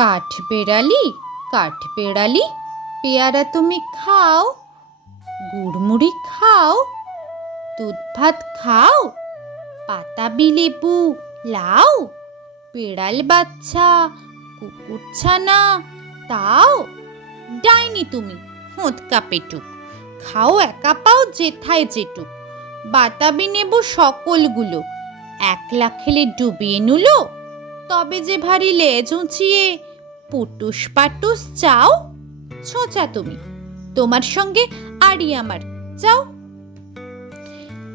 কাঠবেড়ালি, কাঠবেড়ালি, পেয়ারা তুমি খাও, গুড়মুড়ি খাও, দুধ ভাত খাও, পাতাবি লেবু লাও, বেড়াল বাচ্চা কুকুর ছানা তাও। ডাইনি তুমি, হোঁতকা পেটুক, খাও একা পাও যেথায় যেটুক। বাতাবি নেবু সকলগুলো, একলা খেলে ডুবিয়ে নুলো। তবে যে ভারী লেজ উঁচিয়ে পুটুস পাটুস চাও। ছোঁচা তুমি, তোমার সঙ্গে আড়ি আমার, যাও।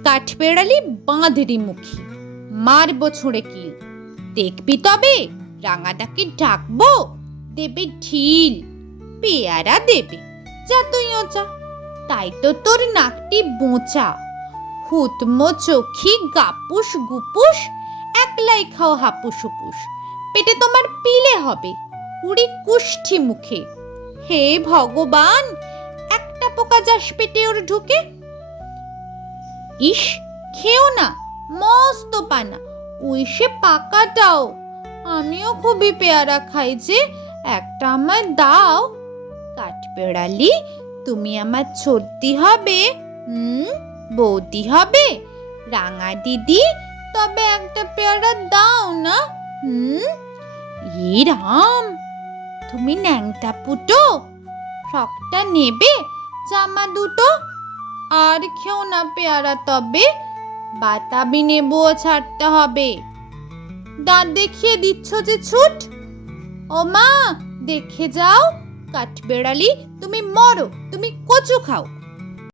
কাঠবেড়ালি বাঁধরি মুখী, মারবো ছুঁড়ে কিল। দেখবি তবে রাঙাটাকে ডাকবো, দেবে ঢিল। পেয়ারা দেবে, যা তুইও যা, তাই তো তোর নাকটি বোঁচা। হুতমো চোখি গাপুস গুপুস, একলাই খাও হাপুস হুপুস। পেটে তোমার পিলে হবে, কুড়ি কুষ্ঠি মুখে। হে ভগবান, একটা পোকা যাস পেটে ওর ঢুকে। ইস, খেও না, মস্ত পানা, ওই সে পাকাটাও। আমিও খুবই পেয়ারা খাই যে, একটা আমায় দাও। কাঠবেড়ালি, তুমি আমার ছোটদি হবে, বৌদি হবে, রাঙা দিদি, তবে একটা পেয়ারা দাও না। রাম, তুমি ন্যাংটা পুটো, ফ্রকটা নেবে, জামা দুটো। আর খেও না পেয়ারা তবে, বাতাবি নেবুও ছাড়তে হবে। দাঁত দেখিয়ে দিচ্ছ যে ছুট। ও মা, দেখে যাও, কাঠবেড়ালি তুমি মরো, তুমি কচু খাও।